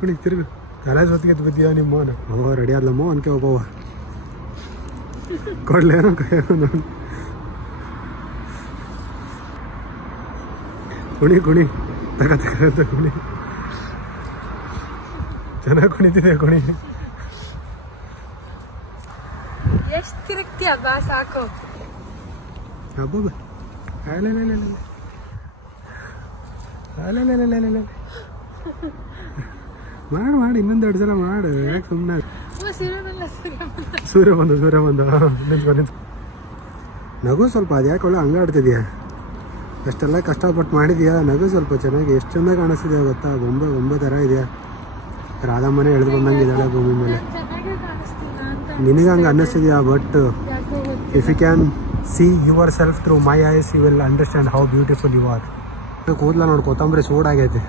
ಕುಣಿ ತಿರುಗು ಕಾಲೇಜ್ ಹೊತ್ತಿಗೆ ಬಿದ್ದೀಯ ನಿಮ್ಮ ಮೋನ ಅವ ರೆಡಿ ಆದ್ಲಮ್ಮ ಅನ್ಕೆ ಒಬ್ಬವ ಕೊಡ್ಲೇನೋ ಕೈಯಾಗ ಕುಣಿ ಕುಣಿ ತಗ ಕುಣಿ ಚೆನ್ನಾಗಿ ಕುಣಿತಿದೆ ಕುಣಿ ಎಷ್ಟು ತಿರುಗ್ತೀಯ ಬಾ ಸಾಕು ಹಬ್ಬ ಮಾಡಿ ಇನ್ನೊಂದು 2 ಸಲ ಮಾಡು ಯಾಕೆ ಸುಮ್ಮನೆ ಸೂರ್ಯ ಬಂದು ನಿಂತು ನಗು ಸ್ವಲ್ಪ ಅದು ಯಾಕೆ ಒಳ್ಳೆ ಹಂಗಾಡ್ತಿದ್ಯಾ ಅಷ್ಟೆಲ್ಲ ಕಷ್ಟಪಟ್ಟು ಮಾಡಿದ್ಯಾ ನಗು ಸ್ವಲ್ಪ ಚೆನ್ನಾಗಿ ಎಷ್ಟು ಚೆಂದ ಕಾಣಿಸ್ತಿದೆ ಗೊತ್ತಾ ಬೊಂಬೆ ಥರ ಇದೆಯಾ ರಾಧಮ್ಮನೆ ಎಳೆದು ಬಂದಂಗೆ ಇದ್ದಾಳೆ ಭೂಮಿ ಮೇಲೆ ನಿನಗೆ ಹಂಗೆ ಅನ್ನಿಸ್ತಿದ್ಯಾ but if you can see yourself through my eyes you will understand how beautiful you are ಕೂದಲ ನೋಡಿ ಕೊತ್ತಂಬರಿ ಸೂಡಾಗೈತೆ